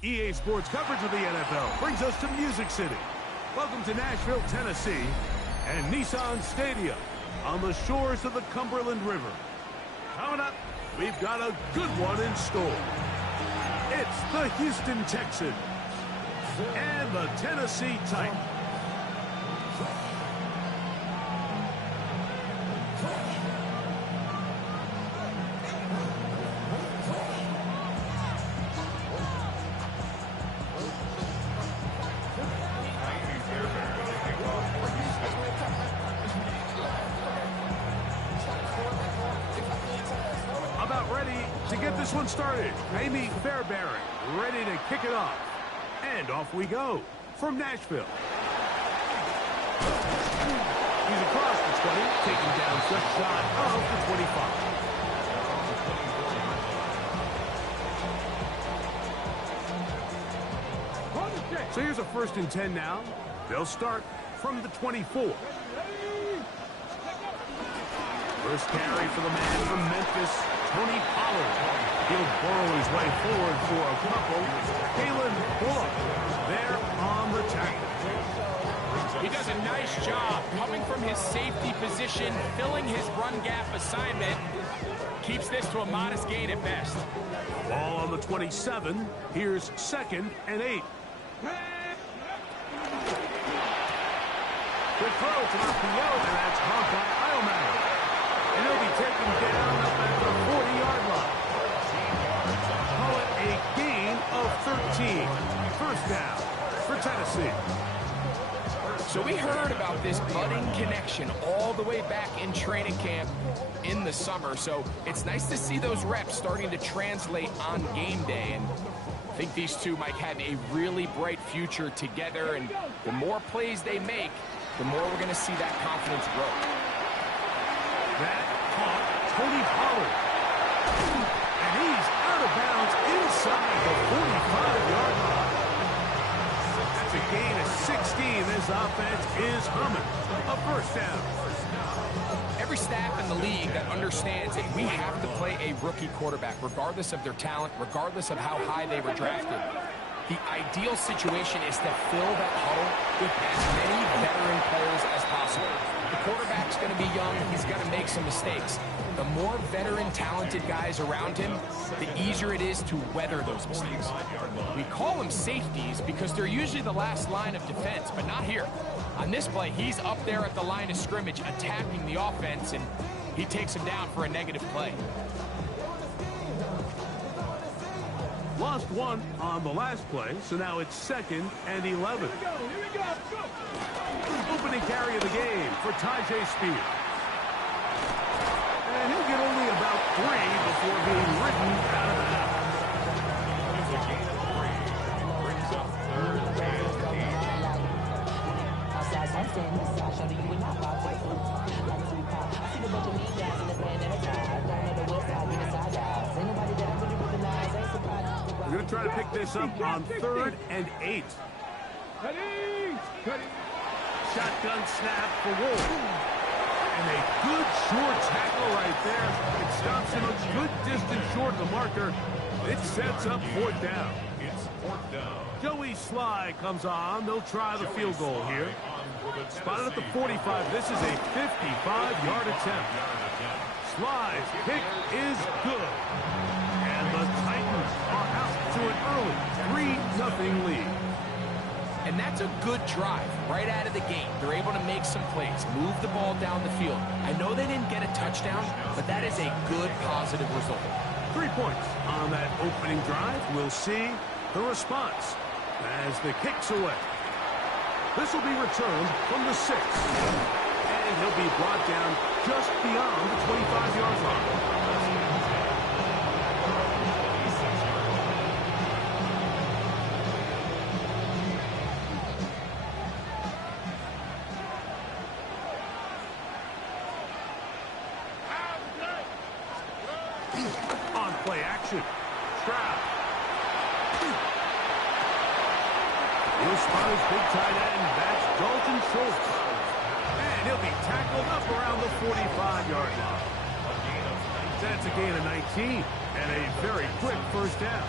EA Sports coverage of the NFL brings us to Music City. Welcome to Nashville, Tennessee, and Nissan Stadium on the shores of the Cumberland River. Coming up, we've got a good one in store. It's the Houston Texans and the Tennessee Titans. This one started. Amy Fairbairn ready to kick it off. And off we go from Nashville. He's across the 20, taking down just shy of the 25. So here's a 1st and 10 now. They'll start from the 24. First carry for the man from Memphis, Tony Pollard. He'll burrow his way forward for a couple. Kalen Bullock there on the tackle. He does a nice job coming from his safety position, filling his run gap assignment. Keeps this to a modest gain at best. Ball on the 27. Here's 2nd and 8. Quick throw to RPO, and that's caught by Iomack. And he'll be taken down up at the 40-yard line. Call it a gain of 13. First down for Tennessee. So we heard about this budding connection all the way back in training camp in the summer. So it's nice to see those reps starting to translate on game day. And I think these two might have a really bright future together. And the more plays they make, the more we're going to see that confidence grow. That caught Tony Pollard. And he's out of bounds inside the 45-yard line. That's a gain of 16. This offense is humming. A first down. Every staff in the league that understands that we have to play a rookie quarterback, regardless of their talent, regardless of how high they were drafted. The ideal situation is to fill that huddle with as many veteran players as possible. The quarterback's going to be young. He's going to make some mistakes. The more veteran, talented guys around him, the easier it is to weather those mistakes. We call them safeties because they're usually the last line of defense, but not here. On this play, he's up there at the line of scrimmage attacking the offense, and he takes him down for a negative play. Lost one on the last play, so now it's 2nd and 11. Here we go. Opening carry of the game for Tyjae Spears. And he'll get only about 3 before being ridden out of bounds. We're going to try to pick this up on 3rd and 8. Shotgun snap for Wolf. And a good short tackle right there. It stops him a good distance short of the marker. It sets up 4th down. It's 4th down. Joey Sly comes on. They'll try the field goal here. Spotted at the 45. This is a 55-yard attempt. Sly's kick is good. And the Titans are out to an early 3-0 lead. And that's a good drive right out of the gate. They're able to make some plays, move the ball down the field. I know they didn't get a touchdown, but that is a good, positive result. 3 points on that opening drive. We'll see the response as the kick's away. This will be returned from the 6. And he'll be brought down just beyond the 25-yard line. On play action. Stroud. He'll spot his big tight end. That's Dalton Schultz. And he'll be tackled up around the 45-yard line. That's a gain of 19 and a very quick first down.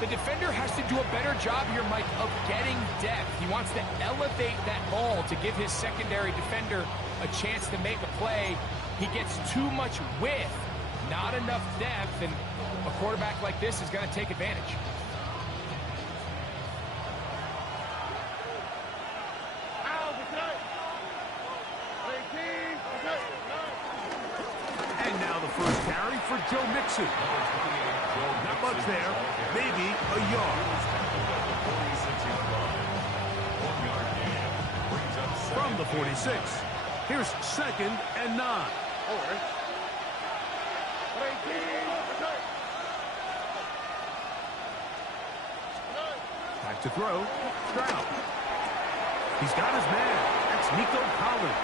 The defender has to do a better job here, Mike, of getting depth. He wants to elevate that ball to give his secondary defender a chance to make a play. He gets too much width, not enough depth, and a quarterback like this is going to take advantage. And now the first carry for Joe Mixon. Not much there, maybe a yard. From the 46, here's 2nd and 9. Back to throw, Stroud. He's got his man. That's Nico Collins.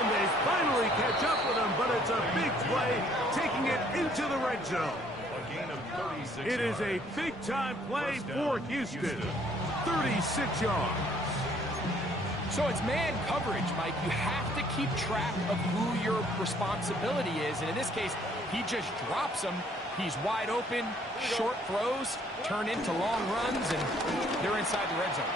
And they finally catch up with him, but it's a big play, taking it into the red zone. It is a big-time play for Houston. 36 yards. So it's man coverage, Mike. You have to keep track of who your responsibility is. And in this case, he just drops him. He's wide open. Short throws turn into long runs, and they're inside the red zone.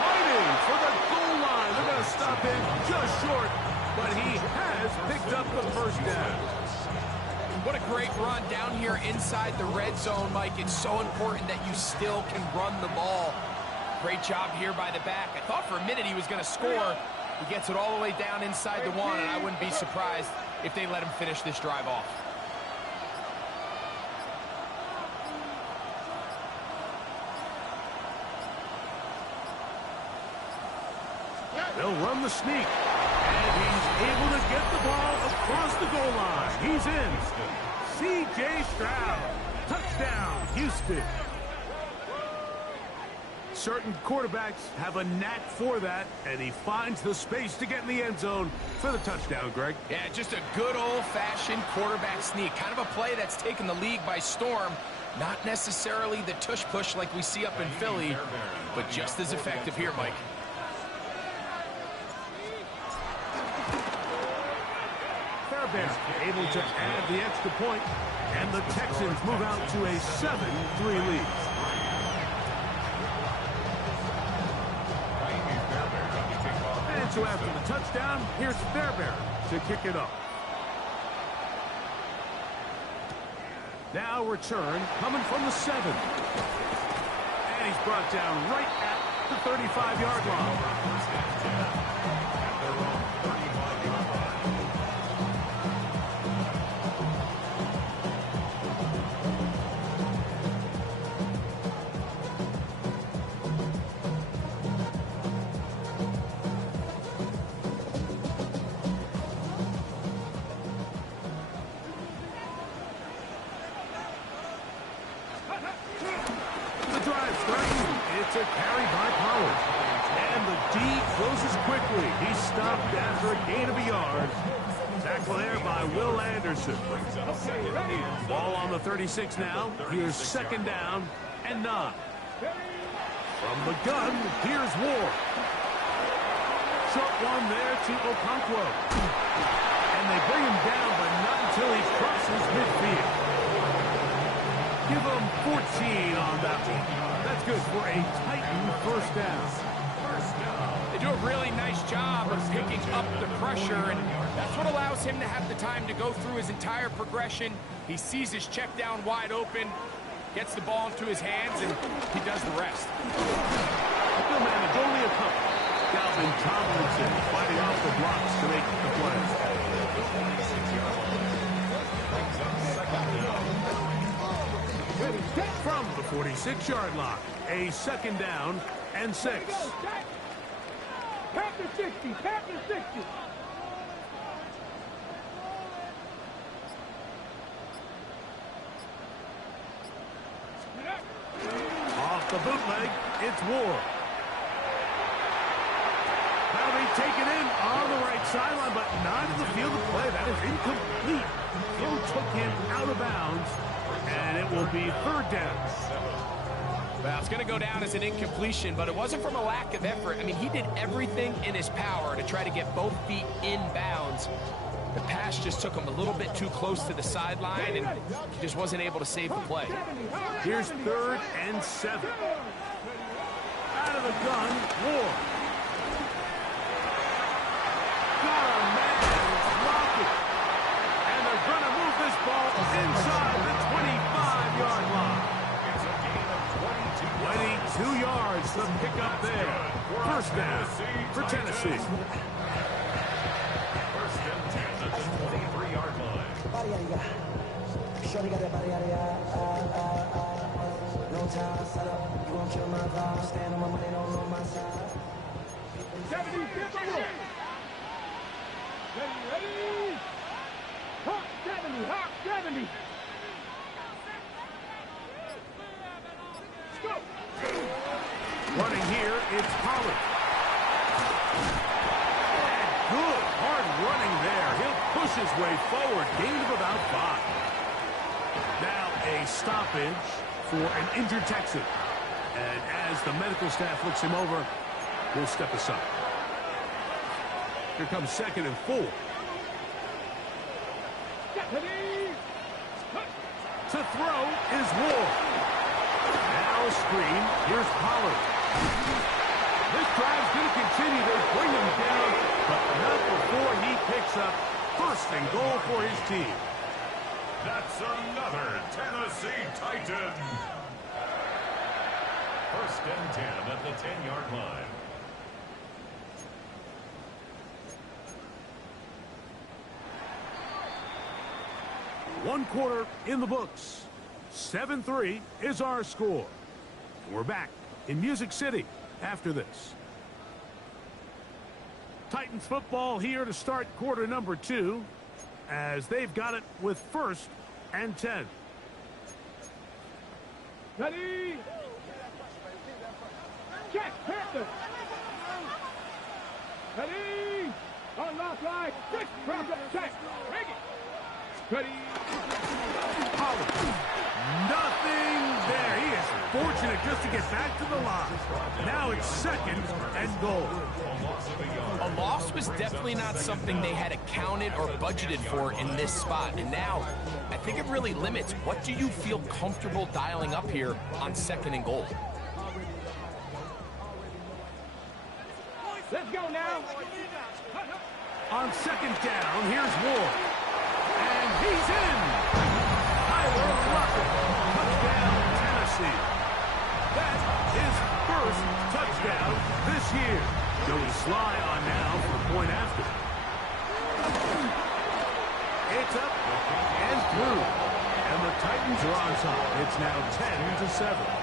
Fighting for the goal line. They're going to stop him just short, but he has picked up the first down. What a great run down here inside the red zone, Mike. It's so important that you still can run the ball. Great job here by the back. I thought for a minute he was going to score. He gets it all the way down inside the 1, and I wouldn't be surprised if they let him finish this drive off. They'll run the sneak, and he's able to get the ball across the goal line. He's in. C.J. Stroud. Touchdown, Houston. Certain quarterbacks have a knack for that, and he finds the space to get in the end zone for the touchdown, Greg. Yeah, just a good old-fashioned quarterback sneak. Kind of a play that's taken the league by storm. Not necessarily the tush-push like we see up in Philly, but just as effective here, Mike. Fairbairn able to add the extra point, and the Texans move out to a 7-3 lead. And so after the touchdown, here's Fairbairn to kick it off. Now return coming from the 7. And he's brought down right at the 35-yard line. It's a carry by Pollard. And the D closes quickly. He's stopped after a gain of a yard. Tackle there by Will Anderson. Ball on the 36 now. Here's 2nd down and 9. From the gun, here's Ward. Short one there to Okonkwo. And they bring him down, but not until he crosses midfield. Give him 14 on that one. That's good for a Titan first down. They do a really nice job of picking up the pressure, and that's what allows him to have the time to go through his entire progression. He sees his check down wide open, gets the ball into his hands, and he does the rest. They'll manage only a couple. Dalvin Tomlinson fighting off the blocks to make the play. From the 46-yard line, a 2nd down and 6. Pack the 60, pack the 60. Off the bootleg, it's Ward. That'll be taken in on the right sideline, but not in the field of play. That is incomplete. Hill took him out of bounds, and it will be third down. Well, it's going to go down as an incompletion, but it wasn't from a lack of effort. I mean, he did everything in his power to try to get both feet in bounds. The pass just took him a little bit too close to the sideline, and he just wasn't able to save the play. Here's 3rd and 7. Out of the gun, Ward. Got a man blocking. And they're going to move this ball inside the 25-yard line. 22 yards to pick up there. First down for Tennessee. First and 10 at the 23-yard line. No time, set up. You gon' kill my vibe. Stand on my money, don't on my side. 70, get the roll. Ready. Hawk 70, Hawk 70. Let's go. Running here, it's Pollard. Good, hard running there. He'll push his way forward. Gain of about 5. Now a stoppage for an injured Texan. And as the medical staff looks him over, we'll step aside. Here comes 2nd and 4. To throw is Ward. Now a screen. Here's Pollard. This drive's going to continue. They bring him down, but not before he picks up 1st and goal for his team. That's another Tennessee Titan. First and 10 at the 10-yard line. One quarter in the books. 7-3 is our score. We're back in Music City after this. Titans football here to start quarter number 2, as they've got it with 1st and 10. Ready. Check, Panther. Ready. On left line. Quick, check. Bring it. Ready. Pollard. Nothing there. He is fortunate just to get back to the line. Now it's 2nd and goal. A loss was definitely not something they had accounted or budgeted for in this spot. And now, I think it really limits what do you feel comfortable dialing up here on 2nd and goal. Let's go now. On 2nd down, here's Ward. And he's in. Tyler Lockett. Touchdown, Tennessee. That is 1st touchdown this year. Joey Sly on now for point after. It's up and through. And the Titans are on top. It's now 10-7.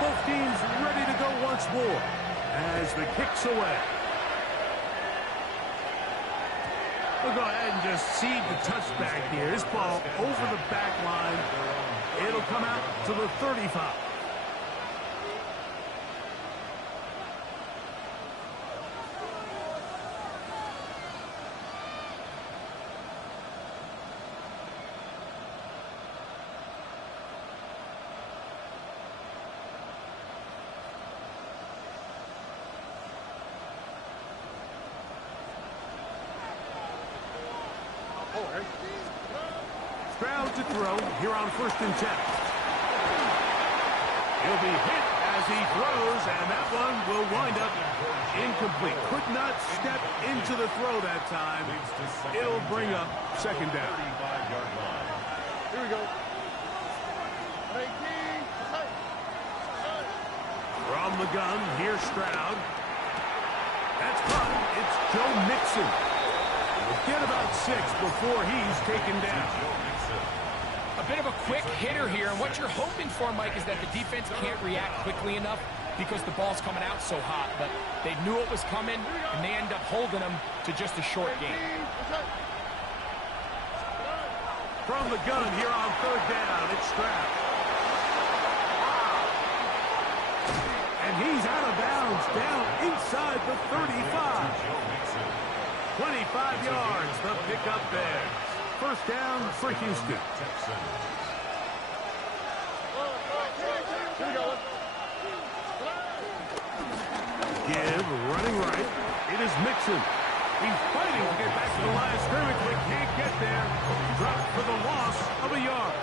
Both teams ready to go once more as the kick's away. We'll go ahead and just seed the touchback here. This ball over the back line. It'll come out to the 35. Stroud to throw here on 1st and 10. He'll be hit as he throws, and that one will wind up incomplete. Could not step into the throw that time. It'll bring up 2nd down. Here we go. From the gun, here's Stroud. That's caught. It's Joe Mixon. We'll get about 6 before he's taken down. A bit of a quick hitter here, and what you're hoping for, Mike, is that the defense can't react quickly enough because the ball's coming out so hot. But they knew it was coming, and they end up holding them to just a short game. from the gun here on third down. It's Stroud. And he's out of bounds, down inside the 35. 25 yards, the pickup there. First down for Houston. Give, running right. It is Mixon. He's fighting to get back to the line of scrimmage, but can't get there. Dropped for the loss of a yard.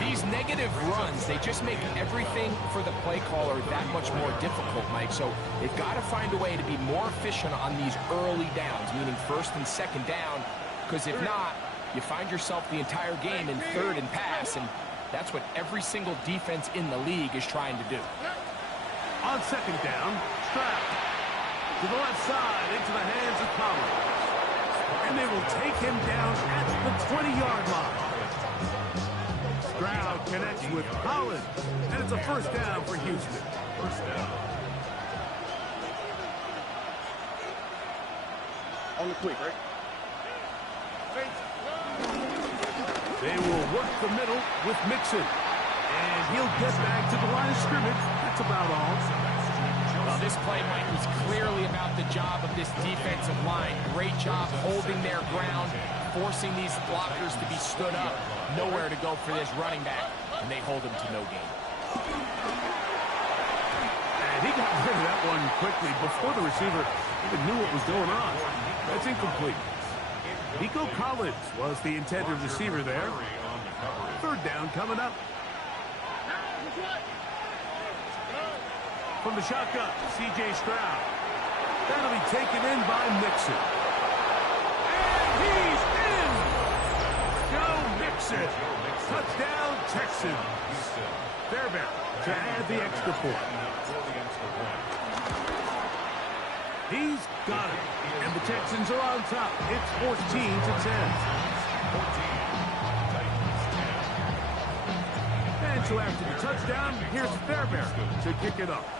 These negative runs, they just make everything for the play caller that much more difficult, Mike. So they've got to find a way to be more efficient on these early downs, meaning first and second down, because if not, you find yourself the entire game in third and pass, and that's what every single defense in the league is trying to do. On second down, Stroud to the left side into the hands of Collins. And they will take him down at the 20-yard line. Stroud connects with Collins, and it's a first down for Houston. First down. On the quick, right? They will work the middle with Mixon. And he'll get back to the line of scrimmage. That's about all. Well, this play, Mike, was clearly about the job of this defensive line. Great job holding their ground, forcing these blockers to be stood up. Nowhere to go for this running back, and they hold him to no gain. And he got rid of that one quickly before the receiver even knew what was going on. That's incomplete. Nico Collins was the intended receiver there. Third down coming up. From the shotgun, C.J. Stroud. That'll be taken in by Mixon. And he's in! Joe Mixon. Touchdown, Texans. Fairbairn to add the extra point. He's got it. And the Texans are on top. It's 14-10. And so after the touchdown, here's Fairbairn to kick it off.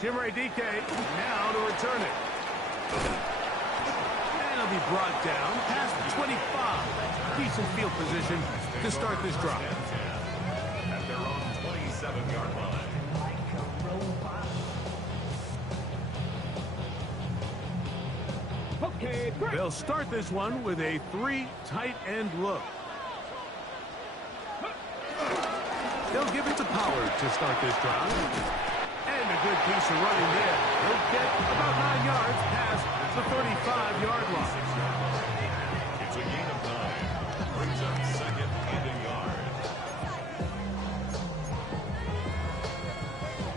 Jim Radike now to return it. And it'll be brought down past the 25. Decent field position to start this drive. At their own 27-yard line. They'll start this one with a 3 tight end look. They'll give it to Pollard to start this drive. And a good piece of running there. He'll get about 9 yards past the 35-yard line. It's a gain of 9. Brings up second and a yard.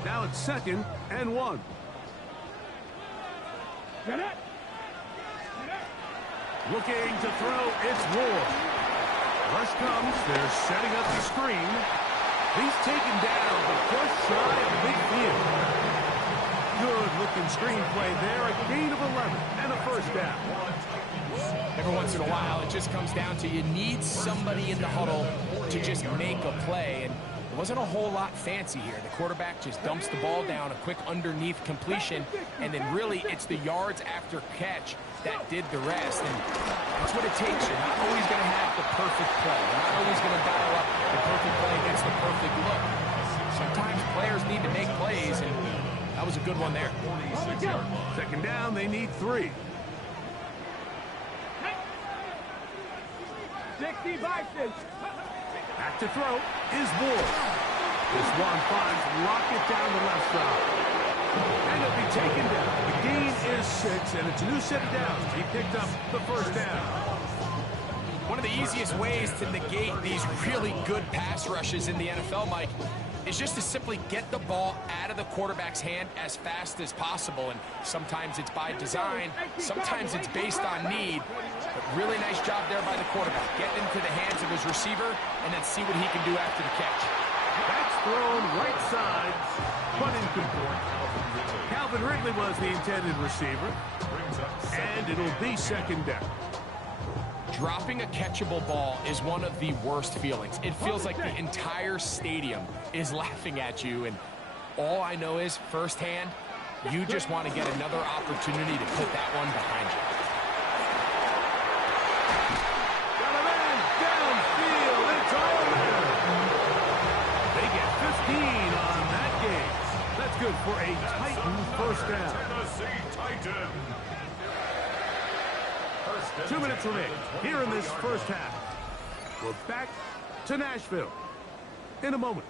Now it's 2nd and 1. Looking to throw, it's Ward. Rush comes, they're setting up the screen. He's taken down, but just shy of midfield. Good-looking screenplay there, a gain of 11 and a first down. Every once in a while, it just comes down to you need somebody in the huddle to just make a play, and it wasn't a whole lot fancy here. The quarterback just dumps the ball down, a quick underneath completion, and then really it's the yards after catch that did the rest, and that's what it takes. You're not always going to have the perfect play. You're not always going to dial up the perfect play against the perfect look. Sometimes players need to make plays, and that was a good one there. Second down, they need 3. 60 boxes. Back to throw is Ward. This one finds Lockett down the left side. And it'll be taken down. The gain is 6, and it's a new set of downs. He picked up the first down. One of the easiest ways to negate these really good pass rushes in the NFL, Mike, is just to simply get the ball out of the quarterback's hand as fast as possible. And sometimes it's by design, sometimes it's based on need. But really nice job there by the quarterback. Get into the hands of his receiver and then see what he can do after the catch. That's thrown right side, but incomplete. Calvin Ridley was the intended receiver, and it'll be second down. Dropping a catchable ball is one of the worst feelings. It feels like the entire stadium is laughing at you, and all I know is firsthand, you just want to get another opportunity to put that one behind you. on that game. That's good for a Titan first down. Tennessee Titan. 2 minutes remaining here in this first half. We're back to Nashville in a moment.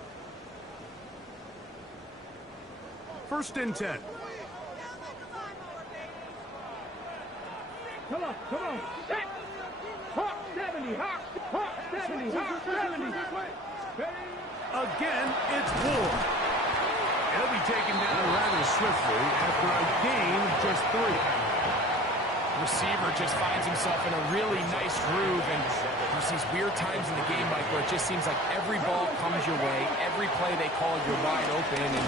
1st and 10. Come on, come on. Hawk 70, Hawk 70, Hawk 70. Again, it's Ward. He'll be taken down rather swiftly after a gain of just 3. Receiver just finds himself in a really nice groove, and there's these weird times in the game, Mike, where it just seems like every ball comes your way, every play they call, you're wide open, and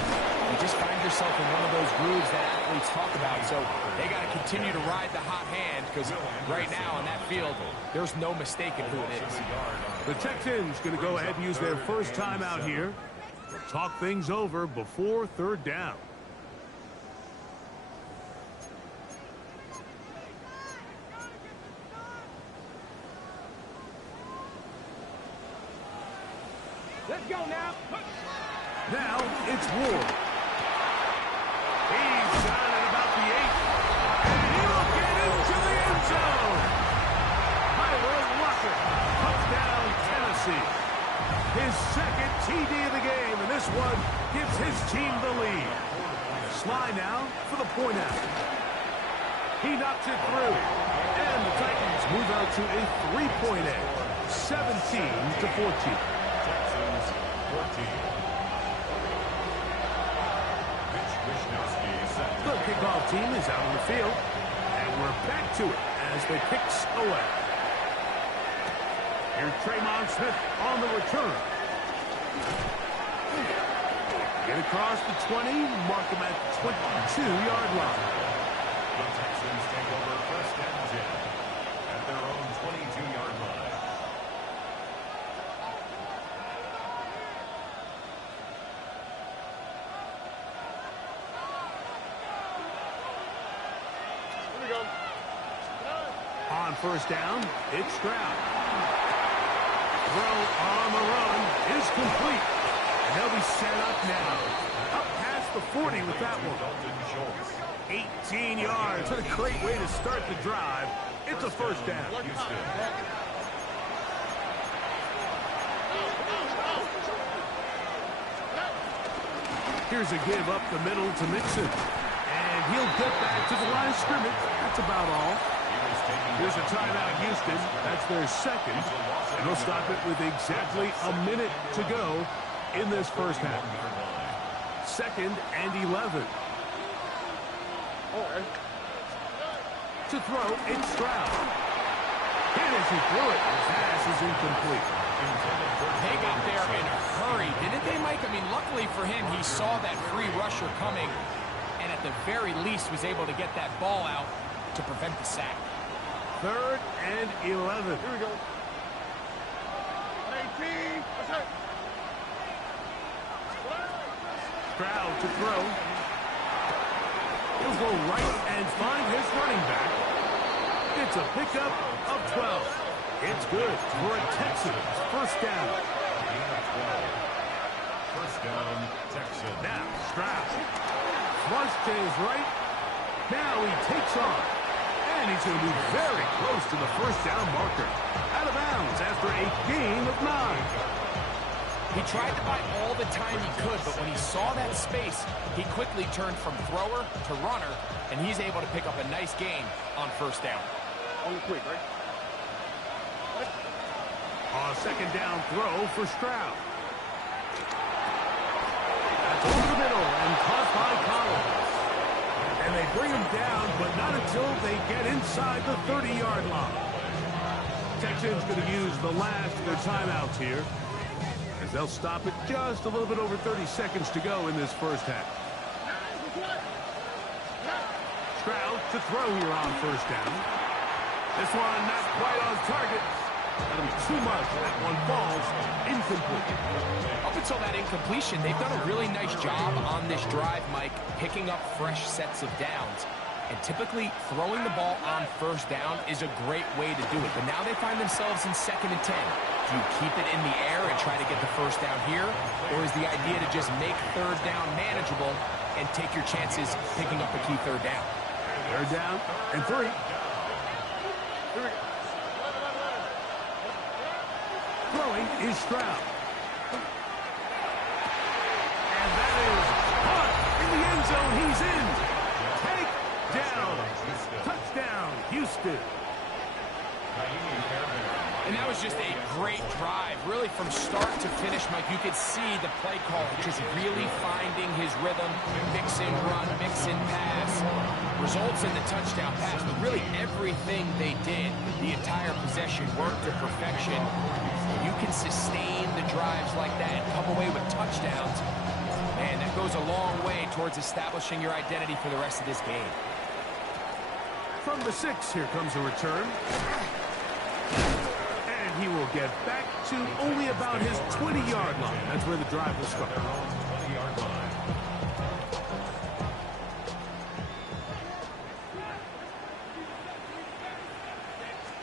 you just find yourself in one of those grooves that athletes talk about. So they got to continue to ride the hot hand, because right now on that field, there's no mistaking who it is. The Texans going to go ahead and use their first time out here. They'll talk things over before 3rd down. Let's go now. Now it's Ward. He's down at about the 8. And he will get into the end zone. Tyler Lockett, touchdown Tennessee. His 2nd TD of the game, and this one gives his team the lead. Sly now for the point out. He knocks it through. And the Titans move out to a 3-point edge, 17-14. The kickoff team is out on the field, and we're back to it as they kicks away. Here's Tremon Smith on the return. Get across the 20, mark him at the 22-yard line. The Texans take over 1st and 10 at their own 22-yard line. On 1st down, it's Stroud. Throw on the run is complete. And they'll be set up now. Up past the 40 with that one. 18 yards. What a great way to start the drive. It's a 1st down. Here's a give up the middle to Mixon. And he'll get back to the line of scrimmage. That's about all. Here's a timeout, Houston. That's their 2nd. And they'll stop it with exactly a minute to go in this first half. 2nd and 11. To throw, it's Stroud. And as he threw it, the pass is incomplete. They got there in a hurry, didn't they, Mike? I mean, luckily for him, he saw that free rusher coming, and at the very least was able to get that ball out to prevent the sack. 3rd and 11. Here we go. 18. Stroud to throw. He'll go right and find his running back. It's a pickup of 12. It's good for a Texans 1st down. 1st down, Texans. Now Stroud. Flush to his right. Now he takes off. And he's going to be very close to the 1st down marker. Out of bounds after a gain of 9. He tried to buy all the time he could, but when he saw that space, he quickly turned from thrower to runner, and he's able to pick up a nice gain on 1st down. On the quick, right? A 2nd down throw for Stroud. That's over the middle and caught by Collins. And they bring him down, but not until they get inside the 30-yard line. Texans going to use the last of their timeouts here, as they'll stop it just a little bit over 30 seconds to go in this first half. Stroud to throw here on 1st down. This one not quite on target. That'll be too much, and that one falls incomplete. Up until that incompletion, they've done a really nice job on this drive, Mike, picking up fresh sets of downs. And typically, throwing the ball on first down is a great way to do it. But now they find themselves in 2nd and 10. Do you keep it in the air and try to get the first down here? Or is the idea to just make 3rd down manageable and take your chances picking up a key 3rd down? 3rd down and 3. Throwing is Stroud. And that is caught in the end zone. He's in. Take down. Touchdown, Houston. And that was just a great drive. Really, from start to finish, Mike, you could see the play call just really finding his rhythm. Mix in run, mix in pass. Results in the touchdown pass. But really, everything they did, the entire possession, worked to perfection. You can sustain the drives like that and come away with touchdowns. Man, that goes a long way towards establishing your identity for the rest of this game. From the 6, here comes a return. And he will get back to only about his 20-yard line. That's where the drive will start.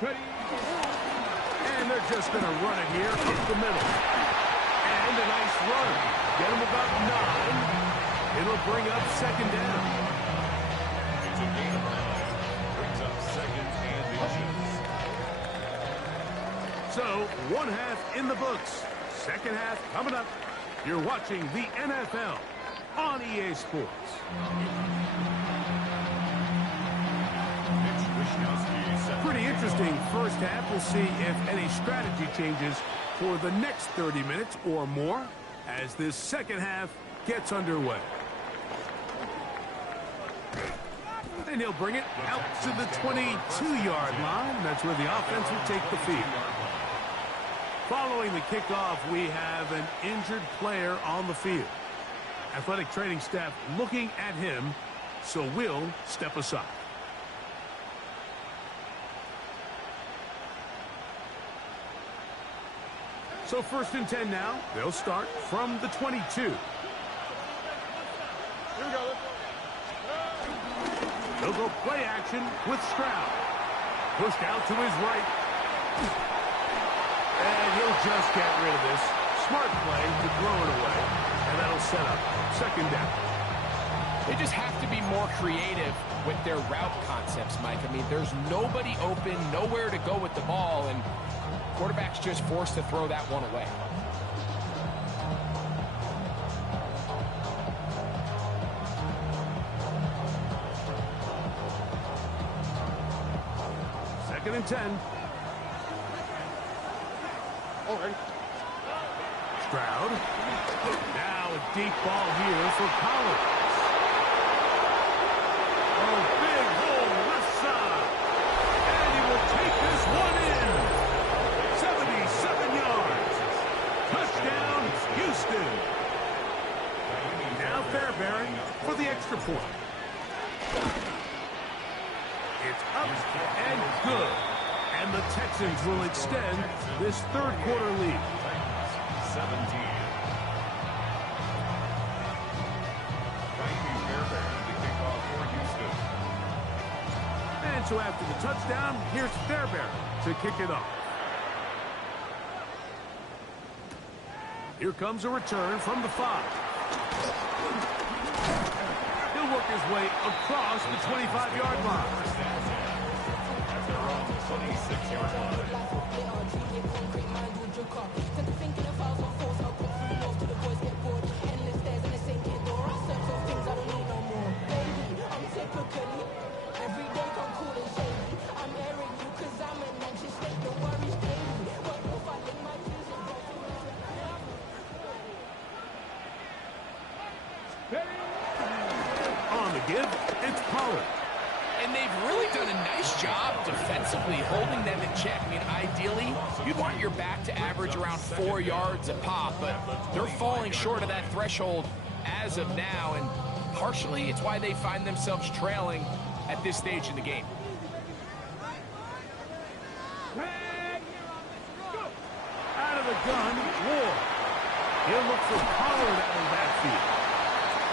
And they're just going to run it here up the middle. And a nice run. Get him about 9. It'll bring up 2nd down. It's a gain of 9. Brings up 2nd and inches. So, 1 half in the books. 2nd half coming up. You're watching the NFL on EA Sports. Pretty interesting first half. We'll see if any strategy changes for the next 30 minutes or more as this 2nd half gets underway. And he'll bring it out to the 22-yard line. That's where the offense will take the field. Following the kickoff, we have an injured player on the field. Athletic training staff looking at him, so we'll step aside. So 1st and 10 now. They'll start from the 22. Here we go. They'll go play action with Stroud. Pushed out to his right. And he'll just get rid of this. Smart play to throw it away. And that'll set up 2nd down. They just have to be more creative with their route concepts, Mike. I mean, there's nobody open, nowhere to go with the ball, and quarterback's just forced to throw that one away. Second and 10. Stroud. Now a deep ball here for Collins. Oh, big hole left side. And he will take this one in. 77 yards. Touchdown, Houston. Now Fairbairn for the extra point. It's up and good. And the Texans will extend this 3rd quarter lead. 17. Fairbairn, the kickoff for Houston. And so after the touchdown, here's Fairbairn to kick it off. Here comes a return from the 5. He'll work his way across the 25-yard line. At their own 26-yard line. On the give, it's Pollard. And they've really done a nice job defensively holding them in check. I mean, ideally, you'd want your back to average around 4 yards a pop, but they're falling short of that threshold as of now, and partially it's why they find themselves trailing at this stage in the game. Out of the gun, Ward. He'll look for Pollard out of the backfield.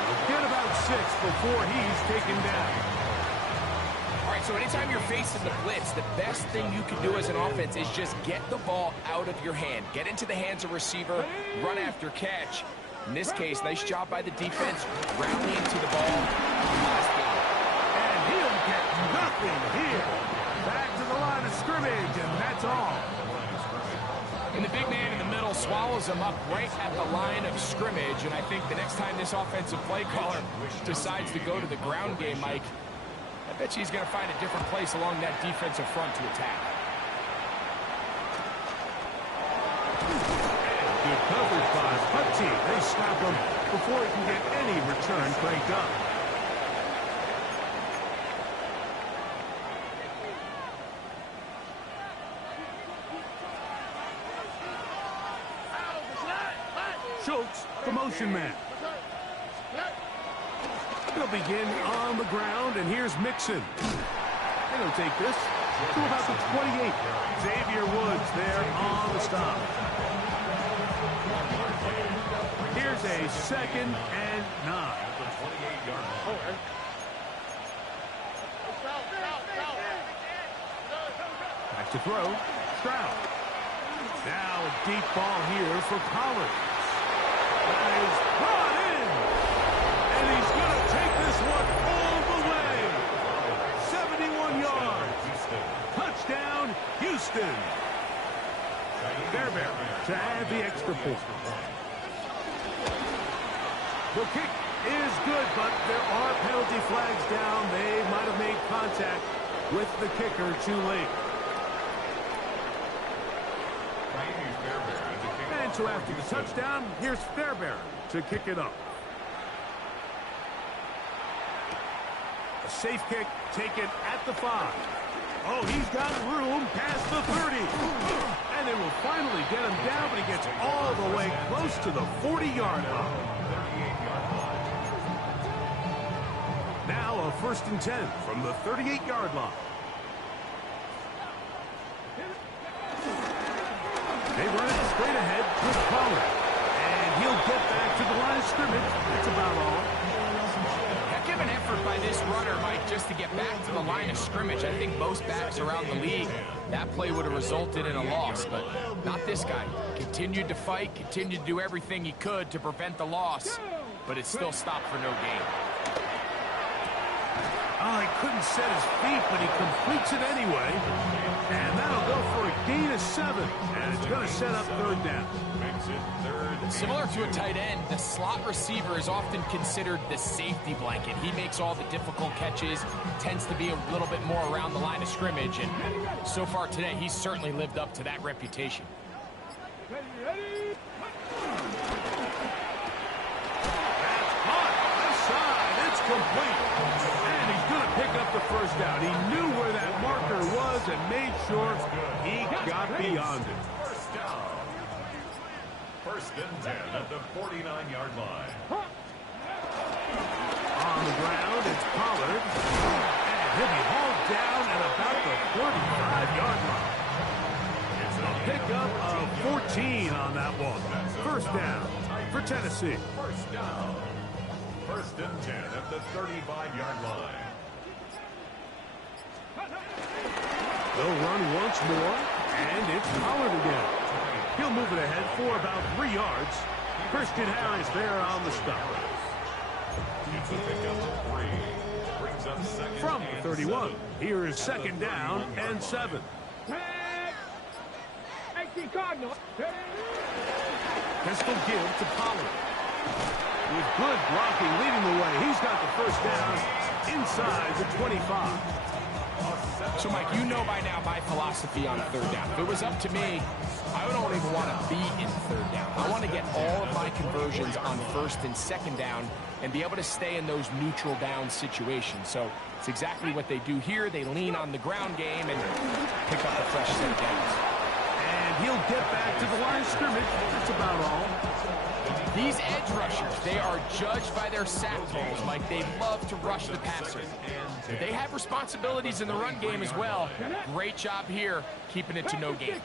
He'll get about 6 before he's taken down. right, so anytime you're facing the blitz, the best thing you can do as an offense is just get the ball out of your hand. Get into the hands of receiver, run after catch. In this case, nice job by the defense, rallying to the ball. Last game. And he'll get nothing here. Back to the line of scrimmage, and that's all. And the big man in the middle swallows him up right at the line of scrimmage. And I think the next time this offensive play caller decides to go to the ground game, Mike, I bet you he's going to find a different place along that defensive front to attack. Good coverage by Putty. They stop him before he can get any return cranked up. Schultz, the motion man. He'll begin on the ground, and here's Mixon. And he'll take this to about the 28. Xavier Woods there on the stop. Here's a 2nd and 9. Back to throw. Stroud. Now a deep ball here for Pollard. That is brought in. And he's going to take this one all the way. 71 yards. Touchdown, Houston. Fairbairn to add the extra point. The kick is good, but there are penalty flags down. They might have made contact with the kicker too late. And so after the touchdown, here's Fairbairn to kick it up. A safe kick taken at the 5. Oh, he's got room past the 30. And they will finally get him down, but he gets all the way close to the 40-yard line. Now a 1st and 10 from the 38-yard line. They run it straight ahead with Pollard. And he'll get back to the line of scrimmage. That's about all. Heck of an effort by this runner, Mike, just to get back to the line of scrimmage. I think most backs around the league, that play would have resulted in a loss, but not this guy. Continued to fight, continued to do everything he could to prevent the loss, but it still stopped for no gain. Oh, he couldn't set his feet, but he completes it anyway. And that'll go for a gain of 7. And it's going to set up 3rd down. Similar to a tight end, the slot receiver is often considered the safety blanket. He makes all the difficult catches, tends to be a little bit more around the line of scrimmage, and so far today, he's certainly lived up to that reputation. That's caught. Left side. It's complete. And he's going to pick up the 1st down. He knew where that marker was and made sure he got beyond it. 1st and 10 at the 49-yard line. On the ground, it's Pollard. And he'll be hauled down at about the 35-yard line. It's a pickup of 14 on that one. 1st down for Tennessee. 1st down. 1st and 10 at the 35-yard line. They'll run once more, and it's Pollard again. He'll move it ahead for about 3 yards. Christian Harris there on the stop. It's a pickup of 3. Brings up 2nd From the 31, 7. here is 2nd down and 7. Pistol give to Pollard. With good blocking leading the way, he's got the 1st down inside the 25. So, Mike, you know by now my philosophy on 3rd down. If it was up to me, I don't even want to be in 3rd down. I want to get all of my conversions on 1st and 2nd down and be able to stay in those neutral down situations. So it's exactly what they do here. They lean on the ground game and pick up a fresh set of downs. And he'll get back to the line of scrimmage. That's about all. These edge rushers, they are judged by their sack totals, Mike. They love to rush the passer. But they have responsibilities in the run game as well. Great job here, keeping it to no gain.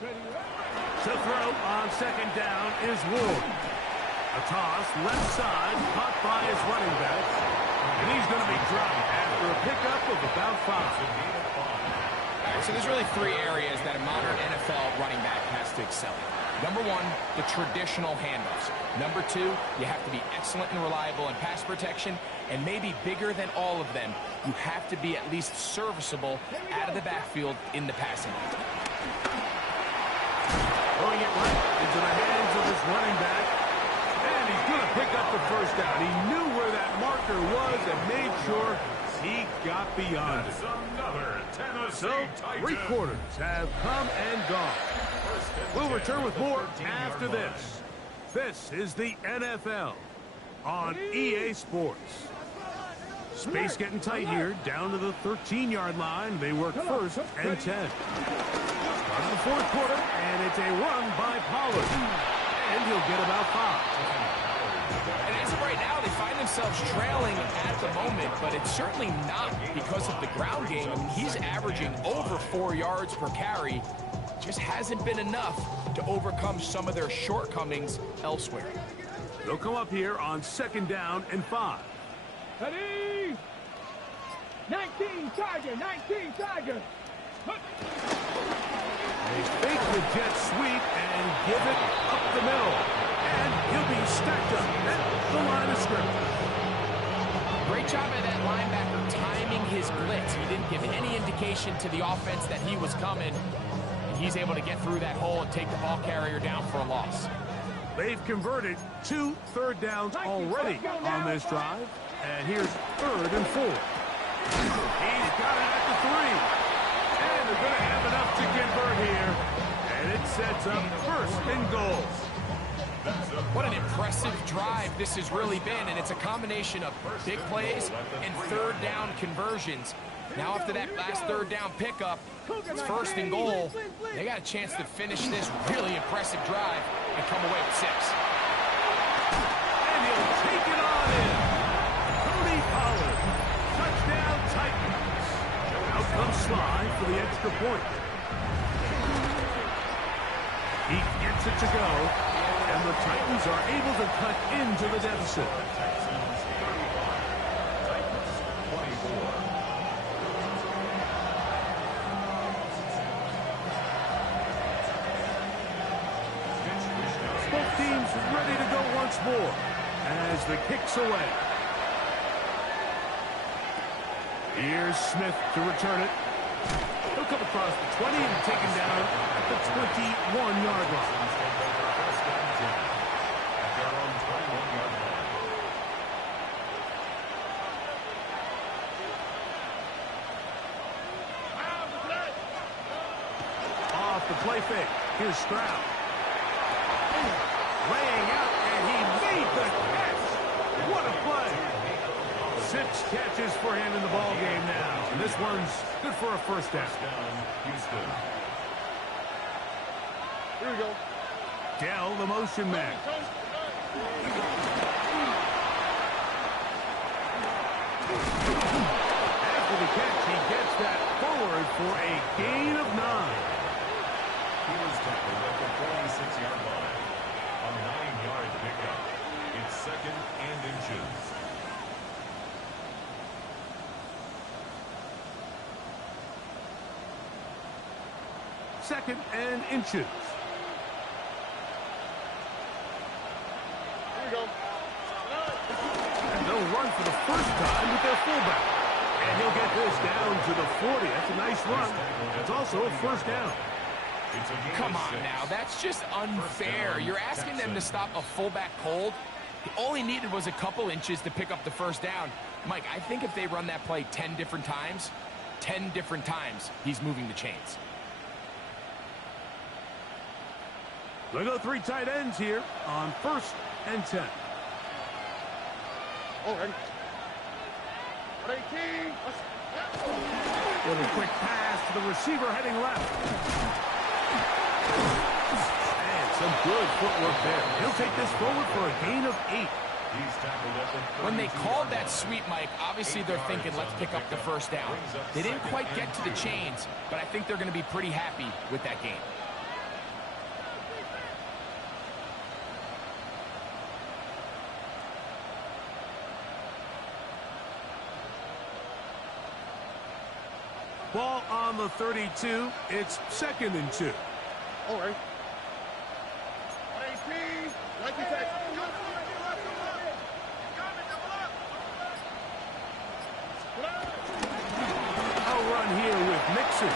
To throw on 2nd down is Ward. A toss left side, caught by his running back. And he's going to be dropped after a pickup of about 5. All right, so there's really 3 areas that a modern NFL running back has to excel in. Number 1, the traditional handoffs. Number 2, you have to be excellent and reliable in pass protection. And maybe bigger than all of them, you have to be at least serviceable out of the backfield in the passing game. Throwing it right into the hands of his running back. And he's going to pick up the first down. He knew where that marker was and made sure he got beyond it. So, 3 quarters have come and gone. We'll return with more after this. This is the NFL on EA Sports. Space getting tight here, down to the 13-yard line. They work first and 10. Start of the 4th quarter, and it's a run by Pollard. And he'll get about 5. And as of right now, they find themselves trailing at the moment, but it's certainly not because of the ground game. I mean, he's averaging over 4 yards per carry. Just hasn't been enough to overcome some of their shortcomings elsewhere. They'll come up here on 2nd down and 5. Ready? 19 Tiger, 19 Tiger. They fake the jet sweep and give it up the middle. And he'll be stacked up at the line of scrimmage. Great job by that linebacker timing his blitz. He didn't give any indication to the offense that he was coming. And he's able to get through that hole and take the ball carrier down for a loss. They've converted 2 third downs already on this drive. And here's 3rd and 4. He's got it at the 3. And they're going to have enough to convert here. And it sets up 1st and goal. What an impressive drive this has really been, and it's a combination of big plays and 3rd down conversions. Now after that last 3rd down pickup, it's 1st and goal. They got a chance to finish this really impressive drive and come away with 6. And he'll take it on in. Tony Pollard. Touchdown Titans. Out comes Sly for the extra point. He gets it to go. And the Titans are able to cut into the deficit. Both teams ready to go once more as the kick's away. Here's Smith to return it. He'll come across the 20 and taken down at the 21-yard line. Off the play fake. Here's Stroud. Laying out, and he made the catch. What a play. 6 catches for him in the ball game now. And this one's good for a 1st down. Houston. Here we go. Dell, the motion man. After the catch, he gets that forward for a gain of 9. He was tackled at the 46-yard line. A 9-yard pickup. It's 2nd and inches. Second and inches. Here we go. And they'll run for the first time with their fullback. And he'll get this down to the 40. That's a nice run. It's also a 1st down. Come on now, that's just unfair. You're asking them to stop a fullback cold. All he needed was a couple inches to pick up the 1st down. Mike, I think if they run that play 10 different times, he's moving the chains. They'll go 3 tight ends here on 1st and 10. Okay. 18. With a quick pass to the receiver heading left. And some good footwork there. He'll take this forward for a gain of 8. When they called that sweep, Mike, obviously they're thinking, let's pick up the 1st down. They didn't quite get to the chains, but I think they're going to be pretty happy with that game. Ball on the 32. It's 2nd and 2. All right. Like you said. A run here with Mixon.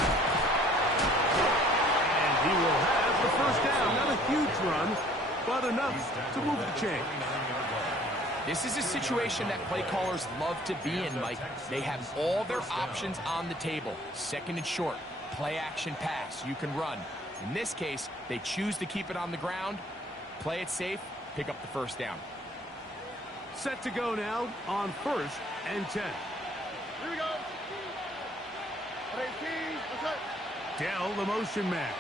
And he will have the first down. Not a huge run, but enough to move the chain. This is a situation that play callers love to be in, Mike. They have all their options on the table. 2nd and short, play action pass, you can run. In this case, they choose to keep it on the ground, play it safe, pick up the first down. Set to go now on 1st and 10. Here we go. Dell, the motion man.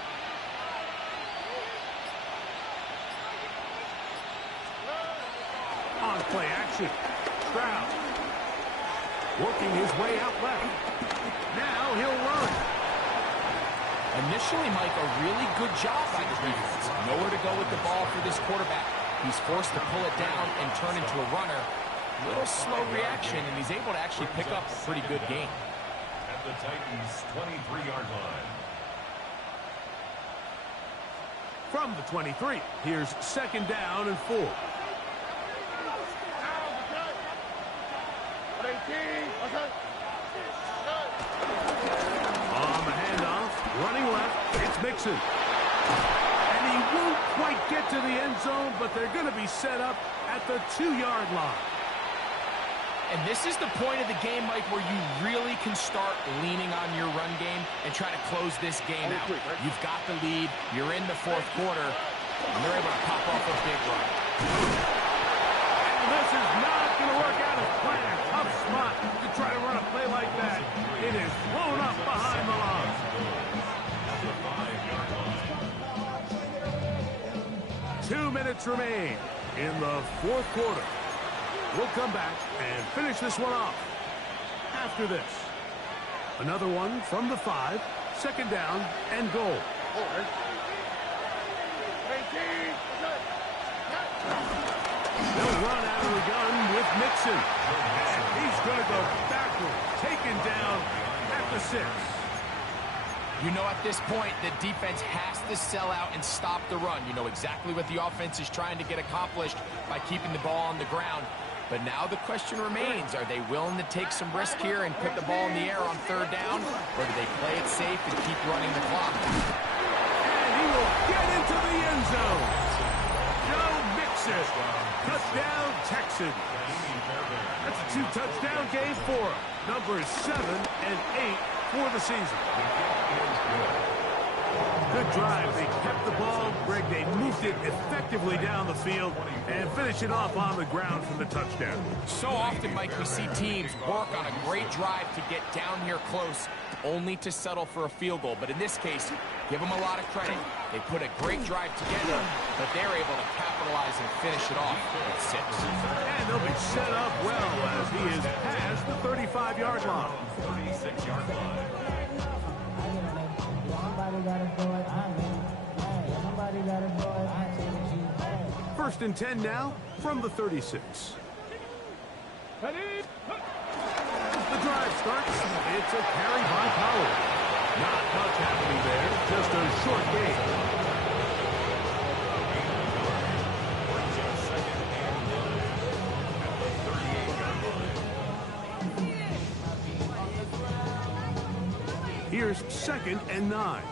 On play action. Stroud. Working his way out left. Now he'll run. Initially, Mike, a really good job by the defense. Nowhere to go with the ball for this quarterback. He's forced to pull it down and turn into a runner. Little slow reaction, and he's able to actually pick up a pretty good gain. At the Titans' 23-yard line. From the 23, here's 2nd down and 4. On the handoff, running left, it's Mixon. And he won't quite get to the end zone, but they're going to be set up at the 2-yard line. And this is the point of the game, Mike, where you really can start leaning on your run game and try to close this game out. You've got the lead, you're in the 4th quarter, and they're able to pop off a big run. And this is not going to work out as planned. Tough spot to try to run a play like that. It is blown up behind the line. At the 5-yard line. 2 minutes remain in the 4th quarter. We'll come back and finish this one off after this. Another one from the 5, 2nd down and goal. They'll run out of the gun with Mixon. And he's going to go backwards, taken down at the 6. You know, at this point, the defense has to sell out and stop the run. You know exactly what the offense is trying to get accomplished by keeping the ball on the ground. But now the question remains, are they willing to take some risk here and put the ball in the air on 3rd down? Or do they play it safe and keep running the clock? And he will get into the end zone. Joe Mixon. Touchdown, Texans. That's a 2-touchdown game for him. Numbers 7 and 8 for the season. Good drive. They kept the ball. Greg, they moved it effectively down the field and finish it off on the ground for the touchdown. So often, Mike, we see teams work on a great drive to get down here close, only to settle for a field goal. But in this case, give them a lot of credit. They put a great drive together, but they're able to capitalize and finish it off with 6. And they'll be set up well as he is past the 35-yard line. 36-yard line. First and 10 now from the 36. The drive starts. It's a carry by Pollard. Not much happening there, just a short gain. Here's 2nd and 9.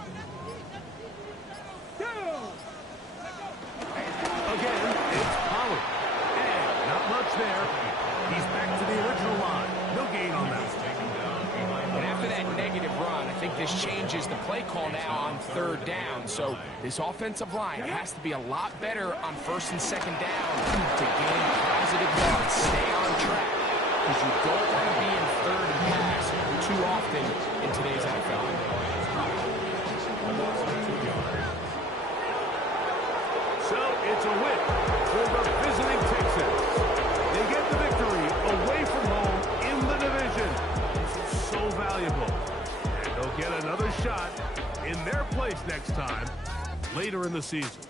Again, it's Pollard. And not much there. He's back to the original line. No gain on that. And after that negative run, I think this changes the play call now on 3rd down. So this offensive line has to be a lot better on 1st and 2nd down to gain positive yards, stay on track. Because you don't want to be in 3rd and pass too often in today's NFL. So it's a win for the visiting Texans. They get the victory away from home in the division. So valuable. And they'll get another shot in their place next time later in the season.